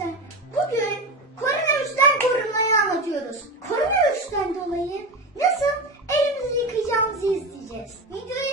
arkadaşlar. Bugün koronavirüsten korunmayı anlatıyoruz. Koronavirüsten dolayı nasıl elimizi yıkayacağımızı izleyeceğiz. Videoyu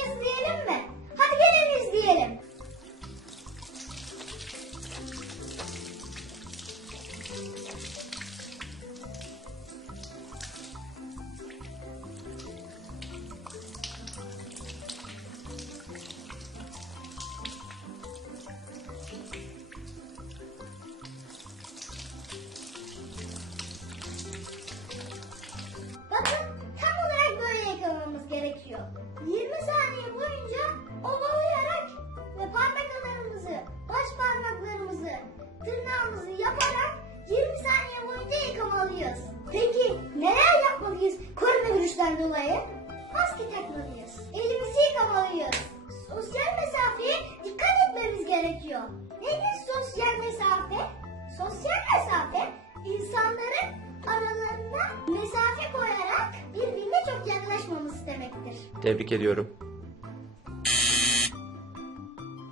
yıkamalıyız. Peki neler yapmalıyız koronavirüsten dolayı? Maske takmalıyız. Elimizi yıkamalıyız. Sosyal mesafeye dikkat etmemiz gerekiyor. Nedir sosyal mesafe? Sosyal mesafe insanların aralarına mesafe koyarak birbirine çok yaklaşmaması demektir. Tebrik ediyorum.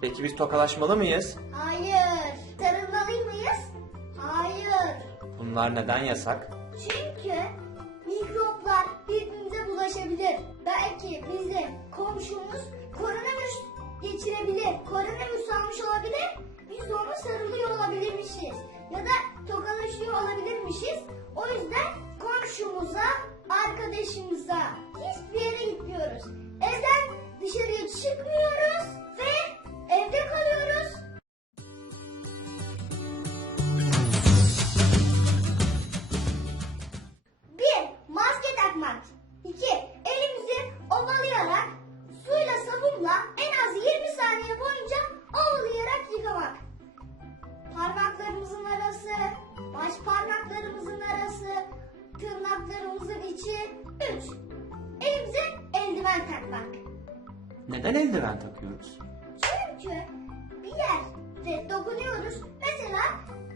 Peki biz tokalaşmalı mıyız? Hayır. Bunlar neden yasak? Çünkü mikroplar birbirimize bulaşabilir. Belki bizim komşumuz koronavirüs geçirebilir. Koronavirüs almış olabilir. Biz ona sarılıyor olabilirmişiz. Ya da tokalaşıyor olabilirmişiz. O yüzden komşumuza, arkadaşımıza hiçbir yere gitmiyoruz. Evden dışarıya çıkmıyoruz 3. Elimize eldiven takmak. Neden eldiven takıyoruz? Çünkü bir yerde dokunuyoruz. Mesela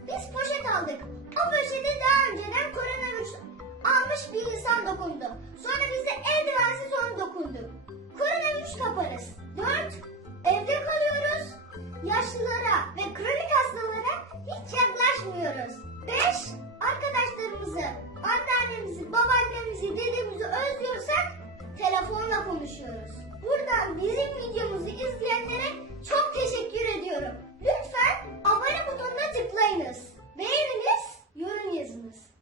biz poşet aldık. O poşete daha önceden koronavirüs almış bir insan dokundu. Sonra biz de eldivensiz onu dokunduk. Koronavirüs kaparız. 4. Evde kalıyoruz. Yaşlılara konuşuyoruz. Buradan bizim videomuzu izleyenlere çok teşekkür ediyorum.